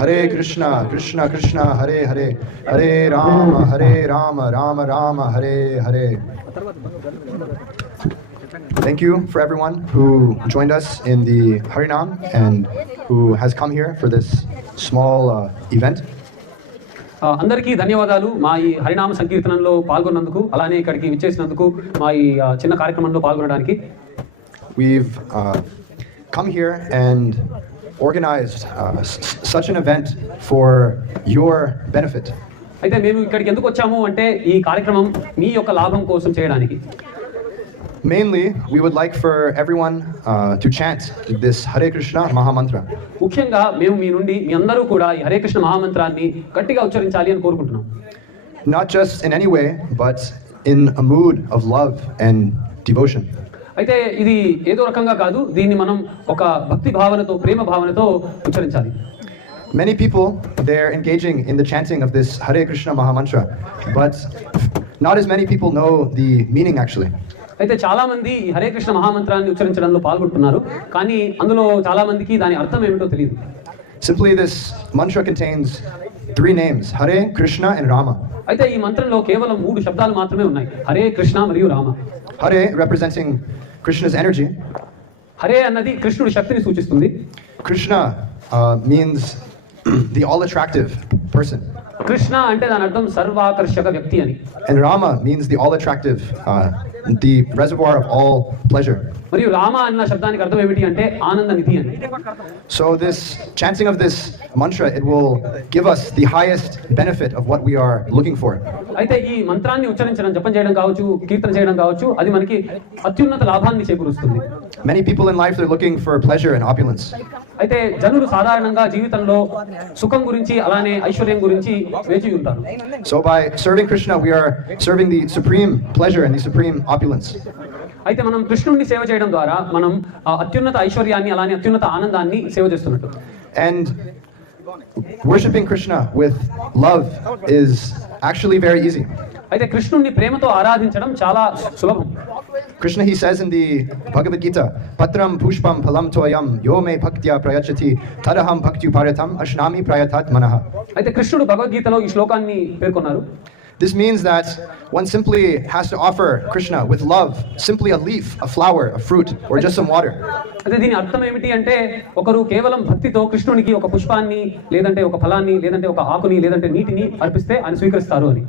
Hare Krishna, Krishna Krishna, Hare Hare, Hare Rama, Rama Rama, Hare Hare. Thank you for everyone who joined us in the Harinam and who has come here for this small event. అందరికీ ధన్యవాదాలు మా ఈ హరినామ సంకీర్తనంలో పాల్గొన్నందుకు, అలానే ఇక్కడికి విచ్చేసినందుకు, మా ఈ చిన్న కార్యక్రమంలో పాల్గొనడానికి. We've come here and organized such an event for your benefit. అయితే మేము ఇక్కడికి ఎందుకు వచ్చాము అంటే ఈ కార్యక్రమం మీ యొక్క లాభం కోసం చేయడానికి. Mainly, we would like for everyone to chant this Hare Krishna Mahamantra. ముఖ్యంగా మేము మీ నుండి మీ అందరూ కూడా ఈ హరే కృష్ణ మహామంత్రాన్ని గట్టిగా ఉచ్చరించాలి అని కోరుకుంటున్నాం. Not just in any way, but in a mood of love and devotion. అయితే ఇది ఏదో రకంగా కాదు, దీన్ని మనం ఒక భక్తి భావనతో, ప్రేమ భావనతో ఉచ్చరించాలి. Many people, they're engaging in the chanting of this Hare Krishna Mahamantra, but not as many people know the meaning actually. అయితే చాలా మంది ఈ హరే కృష్ణ మహామంత్రాన్ని ఉచ్చరించడంలో పాల్గొంటున్నారు, కానీ అందులో చాలా మందికి దాని అర్థం ఏమిటో తెలియదు. Simply this mantra contains 3 names, Hare, Krishna and Rama. అయితే ఈ మంత్రంలో కేవలం 3 శబ్దాలు మాత్రమే ఉన్నాయి, హరే, కృష్ణ మరియు Rama. Hare representing Krishna's energy. Hare అన్నది కృష్ణుడి శక్తిని సూచిస్తుంది. Krishna means the all-attractive person. Krishna అంటే దాని అర్థం సర్వాకర్షక వ్యక్తి అని. And Rama means the all-attractive, the reservoir of all pleasure. మరియు రామ అన్న శబ్దానికి అర్థం ఏమిటి అంటే ఆనంద నిధి అని. So this chanting of this mantra, it will give us the highest benefit of what we are looking for. అయితే ఈ మంత్రాన్ని ఉచ్చరించడం, జపం చేయడం కావచ్చు, కీర్తన చేయడం కావచ్చు, అది మనకి అత్యున్నత లాభాన్ని చేకూరుస్తుంది. Many people in life, they're looking for pleasure and opulence. అయితే జనులు సాధారణంగా జీవితంలో సుఖం గురించి, అలానే ఐశ్వర్యం గురించి వేచి ఉంటారు. So by serving Krishna, we are serving the supreme pleasure and the supreme opulence. అయితే మనం కృష్ణుడిని సేవ చేయడం ద్వారా మనం అత్యున్నత ఐశ్వర్యాన్ని, అలానే అత్యున్నత ఆనందాన్ని సేవ చేస్తున్నట్టు. And worshiping Krishna with love is actually very easy. అయితే కృష్ణుడిని ప్రేమతో ఆరాధించడం చాలా సులభం. Krishna, he says in the Bhagavad Gita, Patram pushpam phalam toyam yo me bhaktya prayachati tadaham bhakti paratam ashnami prayatat manaha. అయితే కృష్ణుడు భగవద్గీతలో ఈ శ్లోకాన్ని పేర్కొన్నారు. This means that one simply has to offer Krishna with love simply a leaf, a flower, a fruit, or just some water. అయితే దీని అర్థం ఏమిటి అంటే ఒకరు కేవలం భక్తితో కృష్ణునికి ఒక పుష్పాన్ని, లేదంటే ఒక ఫలాన్ని, లేదంటే ఒక ఆకుని, లేదంటే నీటిని అర్పిస్తే ఆయన స్వీకరిస్తారు అని.